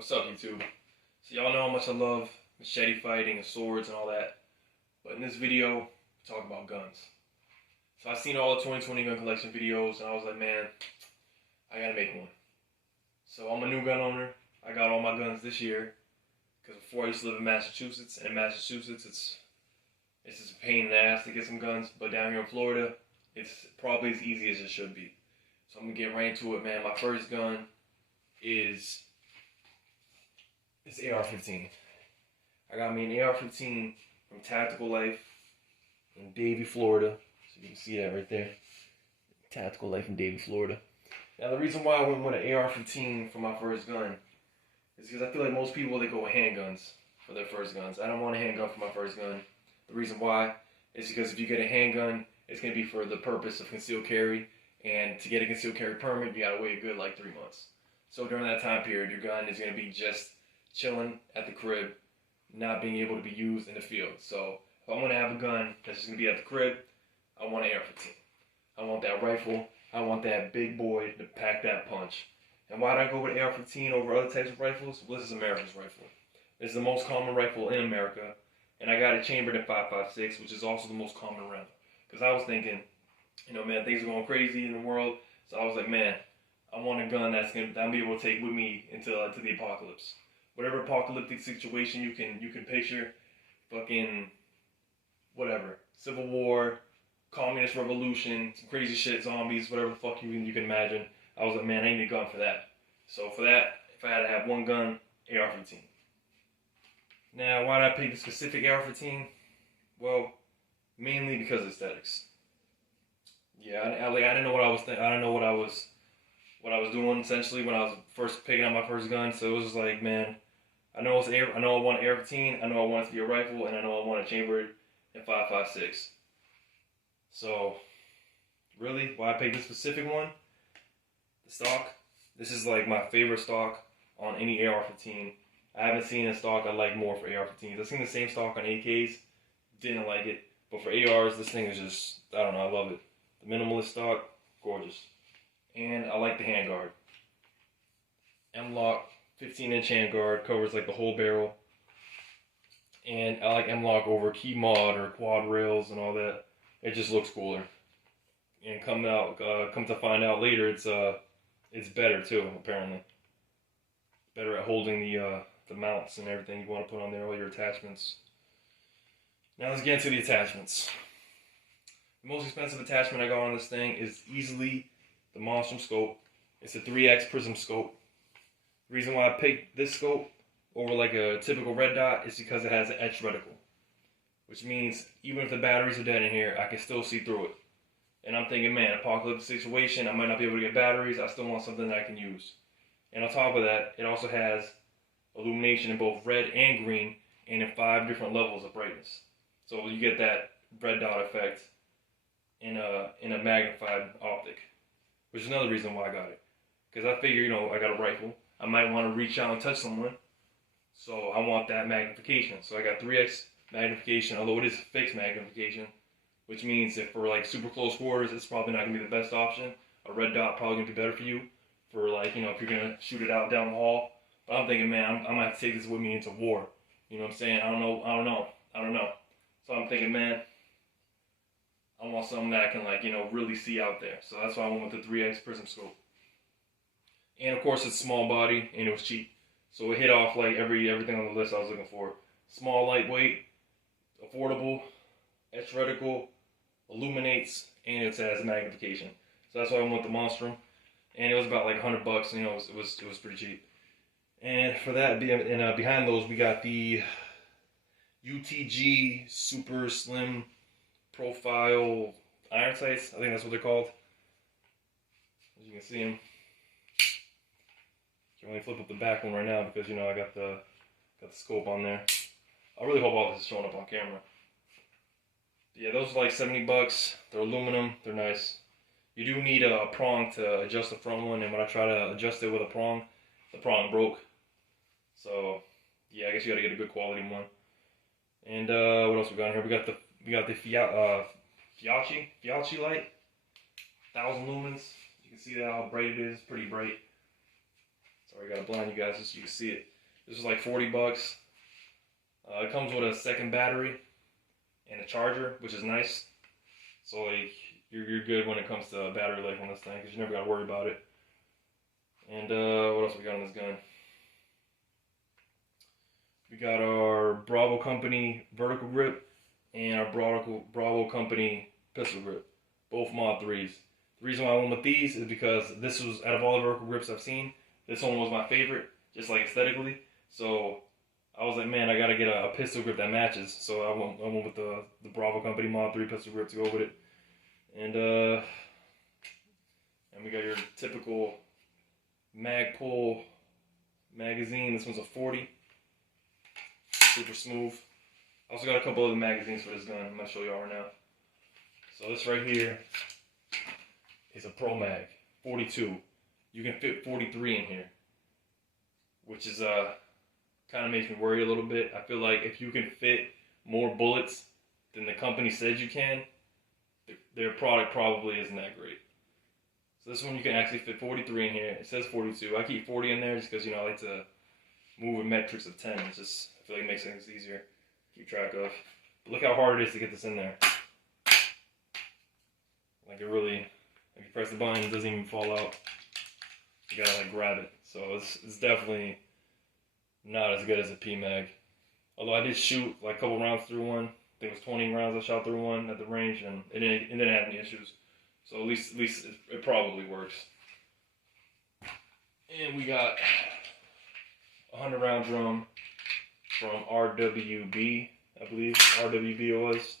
What's up, YouTube? So y'all know how much I love machete fighting and swords and all that. But in this video, we talk about guns. So I've seen all the 2020 gun collection videos and I was like, man, I gotta make one. So I'm a new gun owner. I got all my guns this year. Because before I used to live in Massachusetts, and in Massachusetts it's just a pain in the ass to get some guns. But down here in Florida, it's probably as easy as it should be. So I'm gonna get right into it, man. My first gun is AR-15. I got me an AR-15 from Tactical Life in Davie, Florida. So you can see that right there. Tactical Life in Davie, Florida. Now the reason why I went with an AR-15 for my first gun is because I feel like most people, they go with handguns for their first guns. I don't want a handgun for my first gun. The reason why is because if you get a handgun, it's going to be for the purpose of concealed carry. And to get a concealed carry permit, you got to wait a good like 3 months. So during that time period, your gun is going to be just chilling at the crib, not being able to be used in the field. So if I'm going to have a gun that's just going to be at the crib, I want an AR-15. I want that rifle. I want that big boy to pack that punch. And why did I go with AR-15 over other types of rifles? Well, this is America's rifle. It's the most common rifle in America. And I got it chambered in .556, which is also the most common round. Because I was thinking, you know, man, things are going crazy in the world. So I was like, man, I want a gun that I'm be able to take with me into the apocalypse. Whatever apocalyptic situation you can picture, fucking whatever, Civil War, Communist Revolution, some crazy shit, zombies, whatever the fuck you can imagine. I was like, man, I need a gun for that. So for that, if I had to have one gun, AR-15. Now, why did I pick the specific AR-15? Well, mainly because of aesthetics. Yeah, I didn't know what I was I didn't know what I was doing essentially when I was first picking up my first gun. So it was just like, man, I know I want an AR-15. I know I want it to be a rifle, and I know I want to chamber it in .556. So, really, why I picked this specific one? The stock. This is like my favorite stock on any AR-15. I haven't seen a stock I like more for AR-15s. I've seen the same stock on AKs. Didn't like it. But for ARs, this thing is just, I don't know, I love it. The minimalist stock, gorgeous. And I like the handguard. M-LOK 15-inch handguard, covers like the whole barrel. And I like M-LOK over key mod or quad rails and all that. It just looks cooler. And come to find out later, it's better too, apparently. Better at holding the mounts and everything you want to put on there, all your attachments. Now let's get into the attachments. The most expensive attachment I got on this thing is easily the Monstrum scope. It's a 3X prism scope. The reason why I picked this scope over like a typical red dot is because it has an etched reticle. Which means even if the batteries are dead in here, I can still see through it. And I'm thinking, man, apocalyptic situation, I might not be able to get batteries, I still want something that I can use. And on top of that, it also has illumination in both red and green, and in 5 different levels of brightness. So you get that red dot effect in a magnified optic. Which is another reason why I got it. Because I figure, you know, I got a rifle. I might want to reach out and touch someone. So I want that magnification. So I got 3X magnification, although it is fixed magnification. Which means if for like super close quarters, it's probably not going to be the best option. A red dot probably going to be better for you. For like, you know, if you're going to shoot it out down the hall. But I'm thinking, man, I'm going to have to take this with me into war. You know what I'm saying? I don't know. So I'm thinking, man, I want something that I can, like, you know, really see out there. So that's why I went with the 3X prism scope. And of course, it's small body and it was cheap. So it hit off like everything on the list I was looking for. Small, lightweight, affordable, etched reticle, illuminates, and it has magnification. So that's why I went with the Monstrum. And it was about like $100. You know, it was pretty cheap. And for that, and behind those, we got the UTG Super Slim Profile iron sights. I think that's what they're called. As you can see them. Can't really flip up the back one right now because, you know, I got the scope on there. I really hope all this is showing up on camera. But yeah, those are like $70. They're aluminum. They're nice. You do need a prong to adjust the front one, and when I try to adjust it with a prong, the prong broke. So yeah, I guess you gotta get a good quality one. And what else we got in here? We got the Fiachi light, 1,000 lumens. You can see that how bright it is, pretty bright. Sorry, I gotta blind you guys just so you can see it. This is like 40 bucks. It comes with a second battery and a charger, which is nice. So like you're good when it comes to battery life on this thing, because you never gotta worry about it. And what else we got on this gun? We got our Bravo Company vertical grip and our Bravo Company pistol grip, both Mod 3s. The reason why I went with these is because this was, out of all the vertical grips I've seen, this one was my favorite, just like aesthetically. So I was like, man, I gotta get a pistol grip that matches. So I went with the Bravo Company Mod 3 pistol grip to go with it. And we got your typical Magpul magazine. This one's a 40. Super smooth. I also got a couple other magazines for this gun. I'm gonna show y'all right now. So this right here is a Pro Mag 42. You can fit 43 in here, which is kind of makes me worry a little bit. I feel like if you can fit more bullets than the company says you can, their product probably isn't that great. So this one you can actually fit 43 in here. It says 42. I keep 40 in there just because, you know, I like to move with metrics of 10. It's just, I feel like it makes things easier to keep track of. But look how hard it is to get this in there. Like it really, if you press the button, it doesn't even fall out. You gotta like grab it. So it's definitely not as good as a PMag. Although I did shoot like a couple rounds through one. I think it was 20 rounds I shot through one at the range, and it didn't have any issues. So at least it probably works. And we got a 100-round drum from RWB, I believe. RWB it was.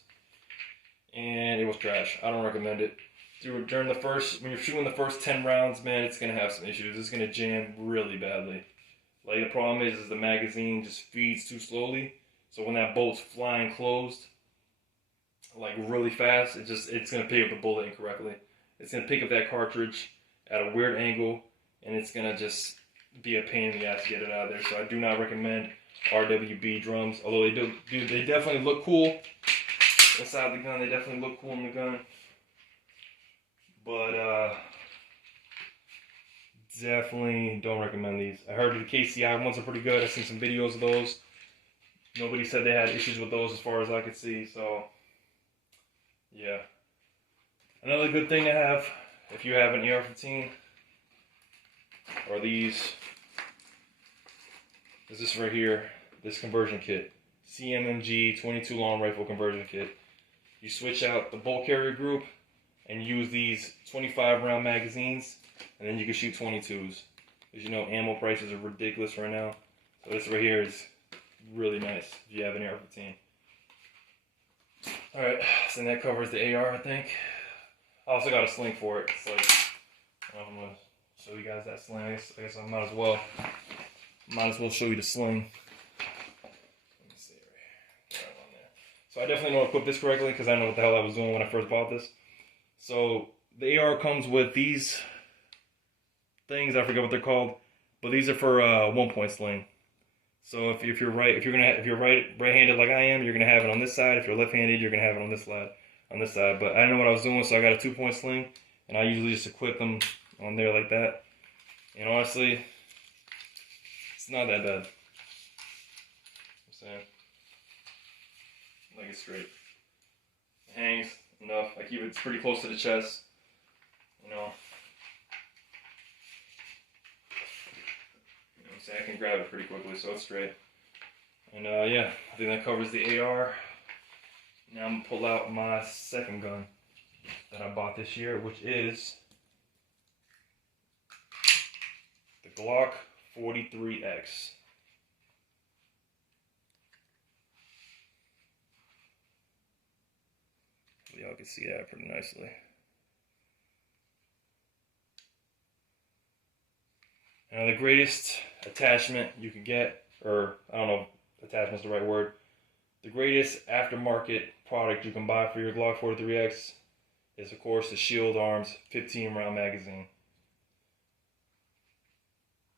And it was trash. I don't recommend it. During the first, when you're shooting the first 10 rounds, man, it's going to have some issues. It's going to jam really badly. Like, the problem is the magazine just feeds too slowly. So when that bolt's flying closed, like really fast, it's going to pick up the bullet incorrectly. It's going to pick up that cartridge at a weird angle, and it's going to just be a pain in the ass to get it out of there. So I do not recommend RWB drums, although they definitely look cool inside the gun. They definitely look cool in the gun. But definitely don't recommend these. I heard the KCI ones are pretty good. I've seen some videos of those. Nobody said they had issues with those as far as I could see. So yeah. Another good thing to have if you have an AR-15 are these. Is this right here? This conversion kit. CMMG 22 long rifle conversion kit. You switch out the bolt carrier group and use these 25-round magazines, and then you can shoot 22s. As you know, ammo prices are ridiculous right now. So this right here is really nice if you have an AR-15. Alright, so that covers the AR, I think. I also got a sling for it. It's like, I'm going to show you guys that sling. I guess I might as well show you the sling. Let me see right here. Right on there. So I definitely know to equip this correctly because I know what the hell I was doing when I first bought this. So the AR comes with these things. I forget what they're called, but these are for 1-point sling. So if you're right-handed like I am, you're gonna have it on this side. If you're left-handed, you're gonna have it on this side. But I know what I was doing, so I got a 2-point sling, and I usually just equip them on there like that. And honestly, it's not that bad. I'm saying, like it's straight. It hangs enough. I keep it pretty close to the chest. You know. I can grab it pretty quickly, so it's straight. And yeah, I think that covers the AR. Now I'm gonna pull out my second gun that I bought this year, which is the Glock 43X. Y'all can see that pretty nicely. Now the greatest attachment you can get, or I don't know if attachment's the right word, the greatest aftermarket product you can buy for your Glock 43X is of course the Shield Arms 15-round magazine.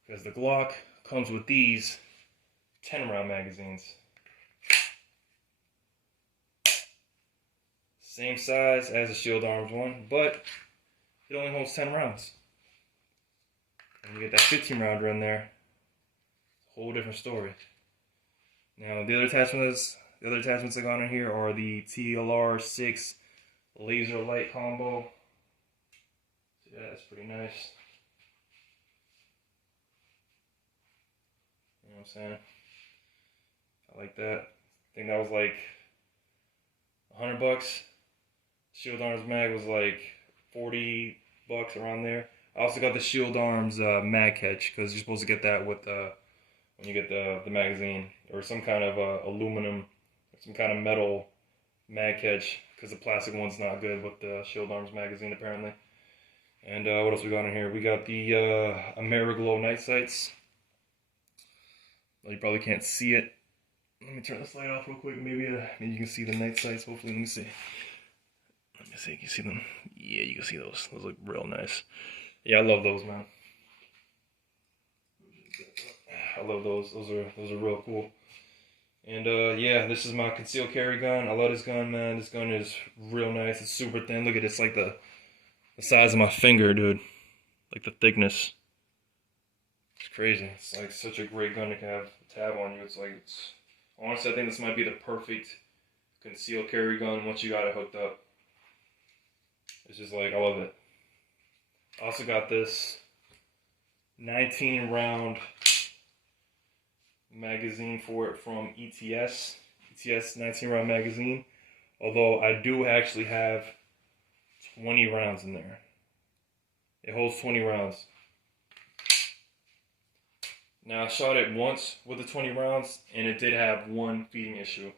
Because the Glock comes with these 10-round magazines. Same size as the Shield Arms one, but it only holds 10 rounds. And you get that 15-rounder in there, whole different story. Now the other attachments I got in here are the TLR6 laser light combo. So yeah, that's pretty nice. You know what I'm saying? I like that. I think that was like $100. Shield Arms mag was like $40 around there. I also got the Shield Arms mag catch because you're supposed to get that with when you get the magazine, or some kind of aluminum, or some kind of metal mag catch, because the plastic one's not good with the Shield Arms magazine apparently. And what else we got in here? We got the Ameriglow night sights. Well, you probably can't see it. Let me turn this light off real quick. Maybe you can see the night sights. Hopefully, let me see. Let me see. Can you see them? Yeah, you can see those. Those look real nice. Yeah, I love those, man. I love those. Those are real cool. And yeah, this is my concealed carry gun. I love this gun, man. This gun is real nice. It's super thin. Look at it. It's like the size of my finger, dude. Like the thickness. It's crazy. It's like such a great gun to have a tab on you. It's like, honestly, I think this might be the perfect concealed carry gun once you got it hooked up. It's just like, I love it. I also got this 19 round magazine for it from ETS 19 round magazine, although I do actually have 20 rounds in there. It holds 20 rounds. Now I shot it once with the 20 rounds and it did have one feeding issue,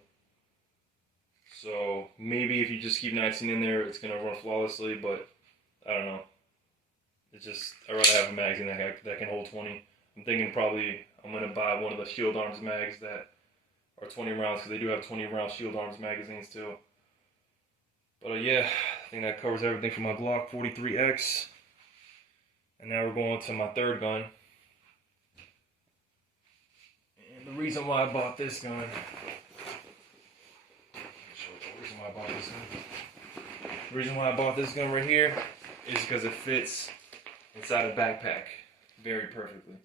so maybe if you just keep 19 in there it's gonna run flawlessly, but I don't know. It's just, I'd rather have a magazine that can hold 20. I'm thinking probably I'm going to buy one of the Shield Arms mags that are 20 rounds, because they do have 20 round Shield Arms magazines too. But yeah, I think that covers everything for my Glock 43X. And now we're going to my third gun. And the reason why I bought this gun, the reason why I bought this gun right here is because it fits inside a backpack very perfectly.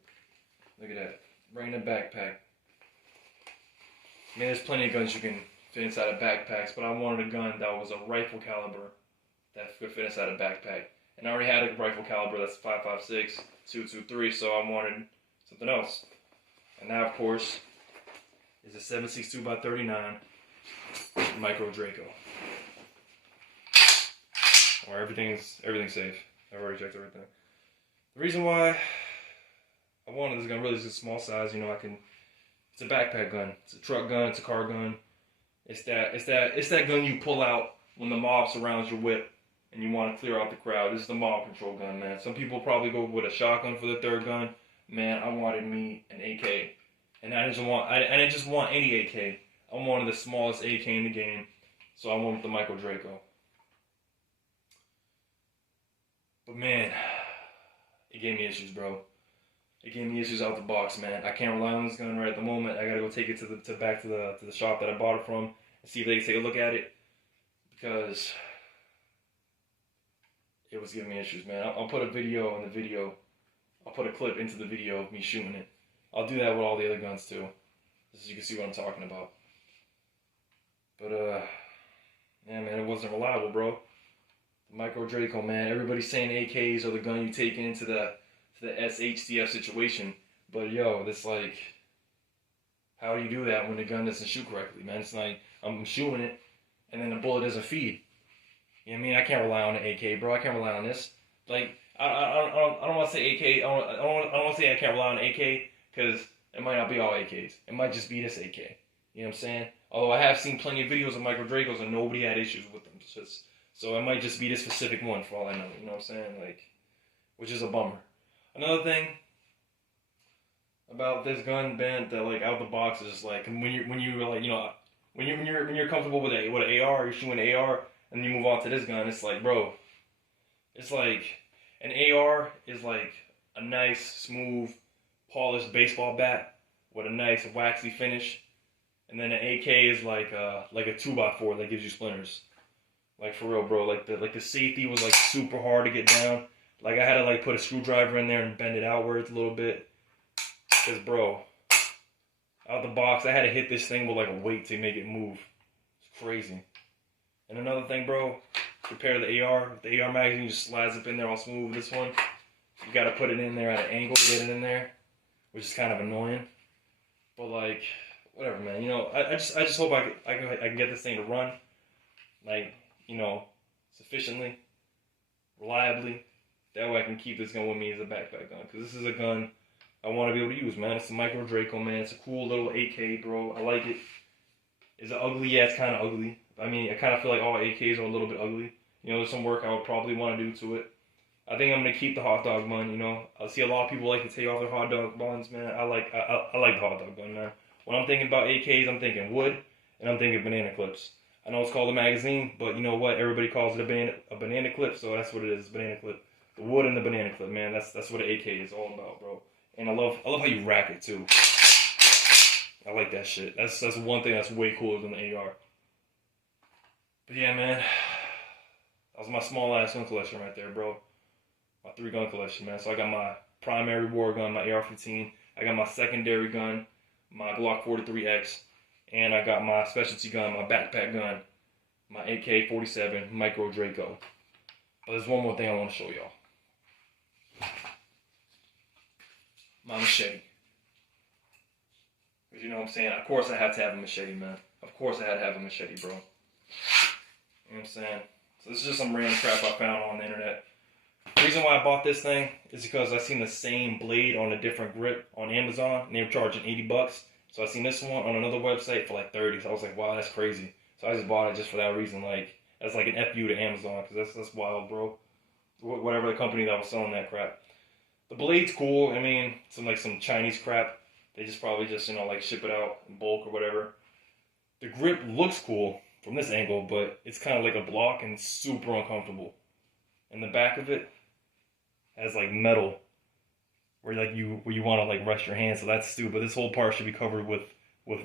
Look at that. Right in a backpack. I mean, there's plenty of guns you can fit inside of backpacks, but I wanted a gun that was a rifle caliber that could fit inside a backpack. And I already had a rifle caliber that's 5.56, 2.23, so I wanted something else. And that, of course, is a 7.62x39 Micro Draco. Where everything's safe. I've already checked everything. The reason why I wanted this gun really is a small size. You know, it's a backpack gun. It's a truck gun. It's a car gun. It's that gun you pull out when the mob surrounds your whip and you want to clear out the crowd. This is the mob control gun, man. Some people probably go with a shotgun for the third gun. Man, I wanted me an AK, and I didn't just want any AK. I wanted the smallest AK in the game, so I went with the Micro Draco. But man, it gave me issues, bro. It gave me issues out the box, man. I can't rely on this gun right at the moment. I gotta go take it back to the shop that I bought it from and see if they can take a look at it, because it was giving me issues, man. I'll put a video in the video. I'll put a clip into the video of me shooting it. I'll do that with all the other guns too, so you can see what I'm talking about. But yeah, man, it wasn't reliable, bro. The Micro Draco, man. Everybody's saying AKs are the gun you take into the SHTF situation, but yo, this like, how do you do that when the gun doesn't shoot correctly, man? It's like I'm shooting it, and then the bullet doesn't feed. You know what I mean? I can't rely on the AK, bro. I can't rely on this. Like, I don't want to say AK. I don't want to say I can't rely on the AK, because it might not be all AKs. It might just be this AK. You know what I'm saying? Although I have seen plenty of videos of Micro Dracos and nobody had issues with them. So it might just be this specific one for all I know. You know what I'm saying? Like, which is a bummer. Another thing about this gun, Ben, that like out the box is like when you're like, you know, when you're comfortable with an AR, you're shooting an AR, and you move on to this gun, it's like, bro, it's like an AR is like a nice, smooth, polished baseball bat with a nice waxy finish, and then an AK is like a 2x4 that gives you splinters. Like, for real, bro. Like the safety was like super hard to get down. Like, I had to like put a screwdriver in there and bend it outwards a little bit. Cause bro, out the box. I had to hit this thing with like a weight to make it move. It's crazy. And another thing, bro, compared to the AR, the AR magazine just slides up in there all smooth. This one, you gotta put it in there at an angle to get it in there, which is kind of annoying. But like, whatever, man. You know, I just hope I can get this thing to run, like, you know, sufficiently, reliably. That way I can keep this gun with me as a backpack gun, because this is a gun I want to be able to use, man. It's a Micro Draco, man. It's a cool little AK, bro. I like it. Is it ugly? Yeah, it's kind of ugly. I mean, I kind of feel like all AKs are a little bit ugly. You know, there's some work I would probably want to do to it. I think I'm gonna keep the hot dog bun. You know, I see a lot of people like to take off their hot dog buns, man. I like the hot dog bun, man. When I'm thinking about AKs, I'm thinking wood, and I'm thinking banana clips. I know it's called a magazine, but you know what? Everybody calls it a banana clip, so that's what it is, banana clip. The wood and the banana clip, man. That's what an AK is all about, bro. And I love how you rack it too. I like that shit. That's one thing that's way cooler than the AR. But yeah, man, that was my small ass gun collection right there, bro. My 3 gun collection, man. So I got my primary war gun, my AR-15. I got my secondary gun, my Glock 43X, and I got my specialty gun, my backpack gun, my AK-47 Micro Draco. But there's one more thing I want to show y'all. My machete. Because you know what I'm saying? Of course I had to have a machete, man. Of course I had to have a machete, bro. You know what I'm saying? So this is just some random crap I found on the internet. The reason why I bought this thing is because I seen the same blade on a different grip on Amazon, and they were charging $80. So I seen this one on another website for like $30. So I was like, wow, that's crazy. So I just bought it just for that reason. Like, that's like an FU to Amazon, because that's wild, bro. Whatever the company that was selling that crap. The blade's cool. I mean, some Chinese crap. They just probably just, you know, like ship it out in bulk or whatever. The grip looks cool from this angle, but it's kind of like a block and super uncomfortable. And the back of it has like metal where you want to like rest your hand, so that's stupid. This whole part should be covered with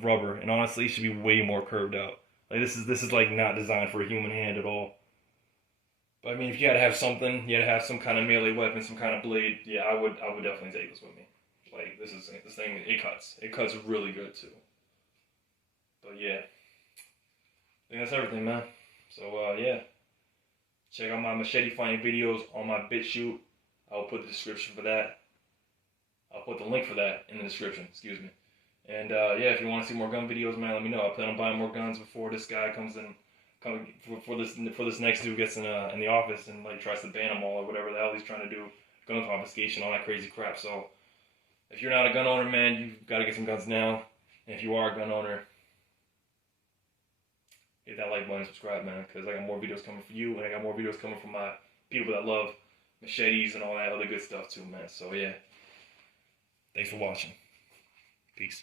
rubber, and honestly, it should be way more curved out. Like this is like not designed for a human hand at all. But I mean, if you had to have something, you had to have some kind of melee weapon, some kind of blade. Yeah, I would definitely take this with me. Like this thing, it cuts. It cuts really good too. But yeah, I think that's everything, man. So yeah, check out my machete fighting videos on my BitChute. I'll put the description for that. I'll put the link for that in the description. Excuse me. And yeah, if you want to see more gun videos, man, let me know. I plan on buying more guns before this guy comes for this next dude gets in the office and like tries to ban them all or whatever the hell he's trying to do, gun confiscation, all that crazy crap. So if you're not a gun owner, man, you've got to get some guns now. And if you are a gun owner, hit that like button, subscribe, man, because I got more videos coming for you, and I got more videos coming from my people that love machetes and all that other good stuff too, man. So yeah, thanks for watching. Peace.